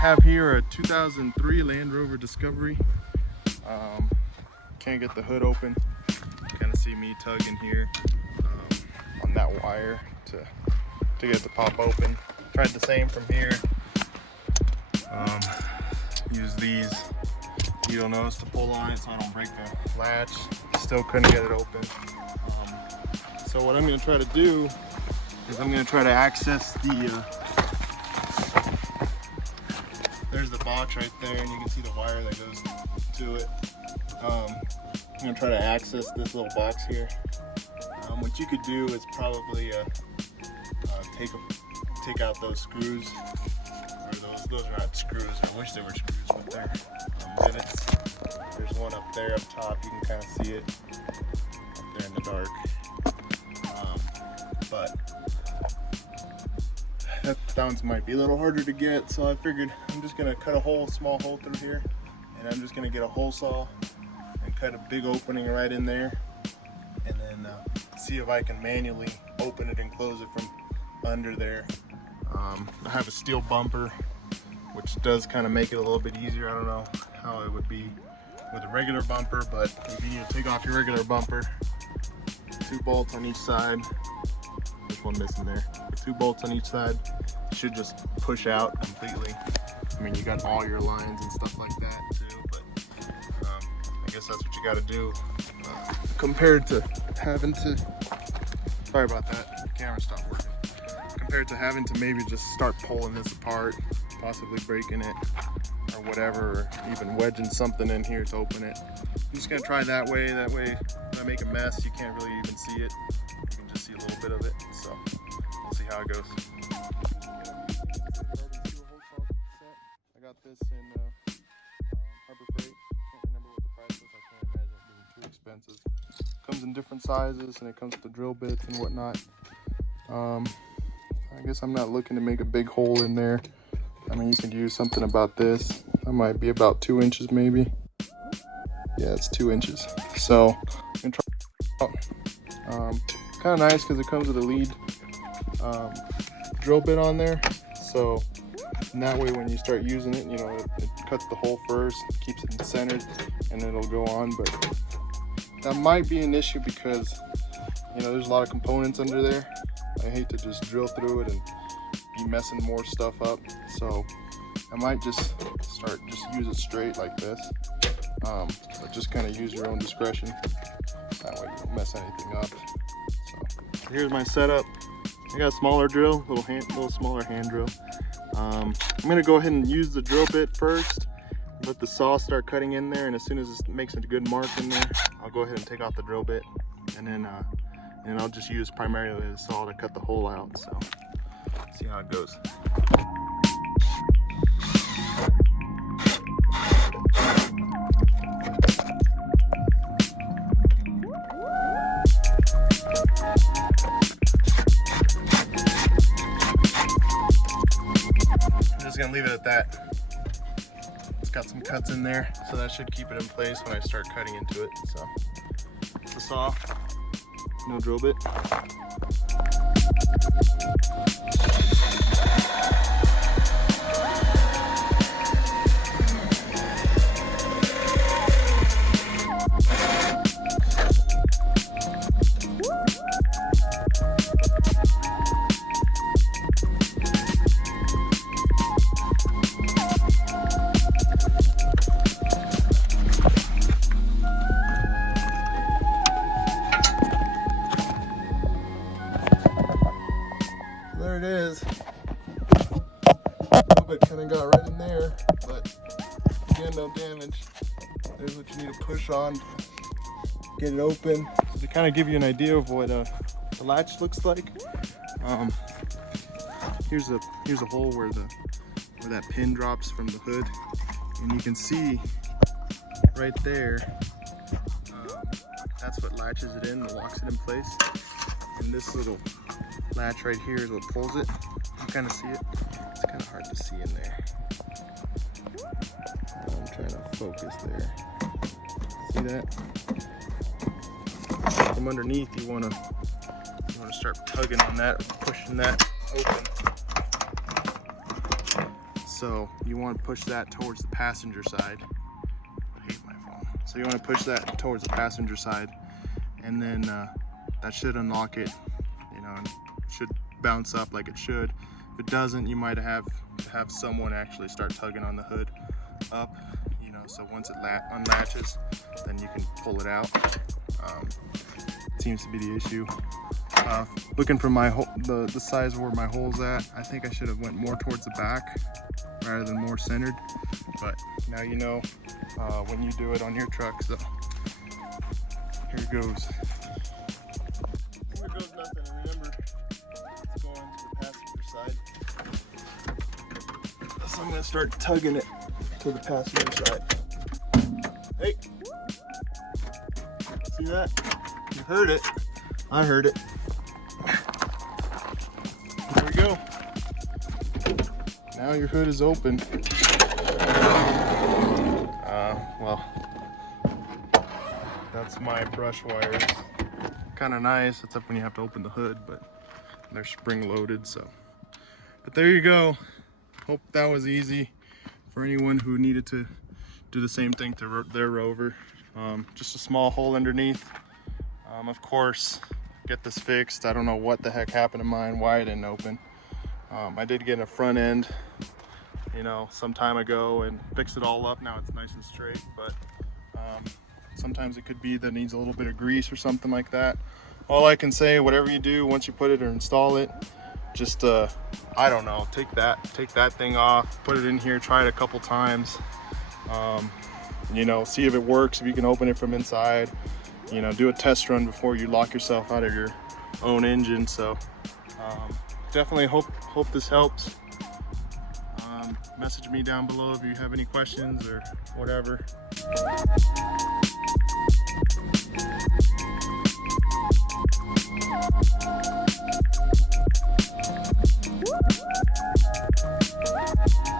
have here a 2003 Land Rover Discovery. Can't get the hood open. Kind of see me tugging here on that wire to get it to pop open. Tried the same from here. Use these needle nose to pull on it so I don't break the latch. Still couldn't get it open. So what I'm going to try to do is I'm going to try to access the there's the box right there, and you can see the wire that goes to it. I'm going to try to access this little box here. What you could do is probably take out those screws, or those are not screws. I wish they were screws, but they're rivets. There's one up there up top. You can kind of see it up there in the dark. But that ones might be a little harder to get, so I figured I'm just gonna cut a small hole through here, and I'm just gonna get a hole saw and cut a big opening right in there, and then see if I can manually open it and close it from under there. I have a steel bumper, which does kind of make it a little bit easier. I don't know how it would be with a regular bumper, but if you need to take off your regular bumper, 2 bolts on each side. There's one missing there. 2 bolts on each side should just push out completely. I mean, you got all your lines and stuff like that too, but I guess that's what you got to do compared to having to, sorry about that, the camera stopped working, compared to having to maybe just start pulling this apart, possibly breaking it or whatever, or even wedging something in here to open it. I'm just gonna try that way. That way, when I make a mess, you can't really even see it. You can just see a little bit of it. So we'll see how it goes. I got this in Harbor Freight. Can't remember what the price was. I can't imagine it being too expensive. Comes in different sizes, and it comes with the drill bits and whatnot. I guess I'm not looking to make a big hole in there. I mean, you could use something about this. That might be about 2 inches maybe. Yeah, it's 2 inches. So I'm gonna try it out. Kind of nice because it comes with a lead drill bit on there. So and that way when you start using it, you know, it cuts the hole first, keeps it centered, and then it'll go on. But that might be an issue because, you know, there's a lot of components under there. I hate to just drill through it and be messing more stuff up. So I might just use it straight like this. But just kind of use your own discretion. That way you don't mess anything up. So here's my setup. I got a smaller drill, little smaller hand drill. I'm gonna go ahead and use the drill bit first. Let the saw start cutting in there, and as soon as it makes a good mark in there, I'll go ahead and take off the drill bit, and then I'll just use primarily the saw to cut the hole out. So see how it goes. I'm just gonna leave it at that. It's got some cuts in there, so that should keep it in place when I start cutting into it. So the saw, no drill bit. There it is. A little bit kind of got right in there, but again, no damage. There's what you need to push on to get it open. So to kind of give you an idea of what the latch looks like, here's a hole where that pin drops from the hood, and you can see right there. That's what latches it in, that locks it in place, and this little latch right here is what pulls it. You kind of see it. It's kind of hard to see in there. I'm trying to focus there. See that? From underneath, you want to start tugging on that, pushing that open. So you want to push that towards the passenger side. I hate my phone. So you want to push that towards the passenger side, and then that should unlock it, you know, and it should bounce up like it should. If it doesn't, you might have to have someone actually start tugging on the hood up, you know, so once it unlatches, then you can pull it out. Seems to be the issue. Looking for my the size where my hole's at, I think I should have went more towards the back rather than more centered, but now you know when you do it on your truck. So here goes. Here goes nothing. Remember, it's going to the passenger side. So I'm gonna start tugging it to the passenger side. Hey, see that? You heard it. I heard it. There we go. Now your hood is open. Well, that's my brush wires. Kind of nice, except when you have to open the hood, but they're spring loaded, so. But there you go. Hope that was easy for anyone who needed to do the same thing to their Rover. Just a small hole underneath. Of course, get this fixed. I don't know what the heck happened to mine, why it didn't open. I did get a front end, you know, some time ago and fixed it all up. Now it's nice and straight, but sometimes it could be that it needs a little bit of grease or something like that. All I can say, whatever you do, once you put it or install it, just I don't know, take that thing off, put it in here, try it a couple times, you know, see if it works, if you can open it from inside, you know, do a test run before you lock yourself out of your own engine. So definitely hope this helps. Message me down below if you have any questions or whatever.